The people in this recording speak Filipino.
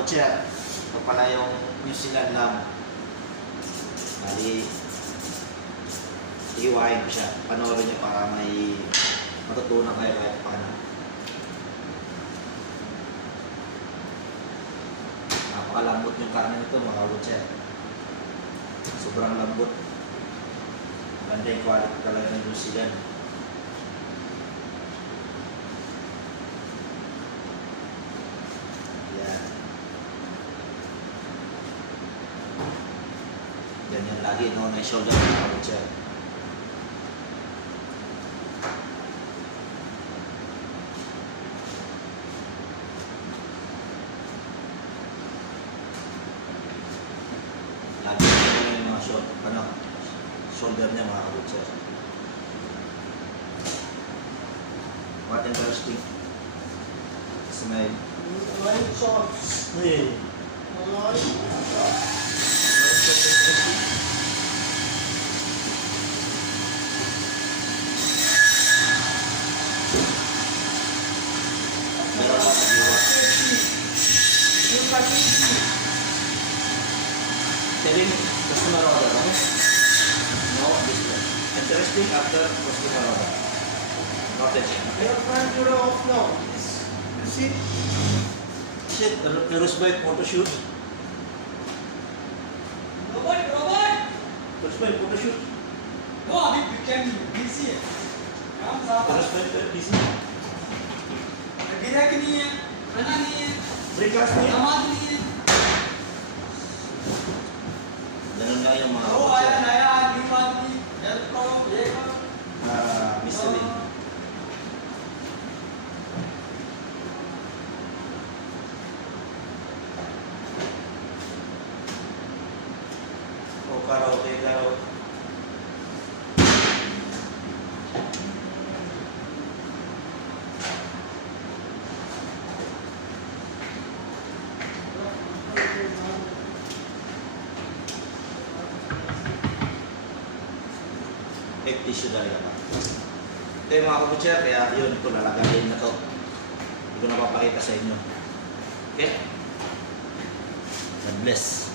kutser. Ito pala yung New Zealand lamb. Bali, iiwain ko siya. Panoorin niyo para may matutunan kayo kahit paano. Napakalambot yung karne nito mga kutser. Sobrang lambot. Ganda yung quality talaga ng New Zealand. Ganyan lagi, no? May shoulder siya. Lagi na yung mga shoulder, ano, shoulder niya mga kabutser. What interesting. Smile. Right shots. Hey. Right. Telling customer order, no? No display. Interesting after customer order. not Noted. Your front door off now. You see? Shit, Rusbay photo shoot. Robot robot Rusbay photo shoot. No अभी weekend busy है काम साफ़ है Rusbay busy. गिरा कि नहीं है खाना नहीं है Breakfast niya. नमाज़ नहीं karaoke, karaoke. Na rin naman. Ito yung mga kabutser, kaya yun, ito lalagayin na to. Hindi ko napapakita sa inyo. Okay? God bless.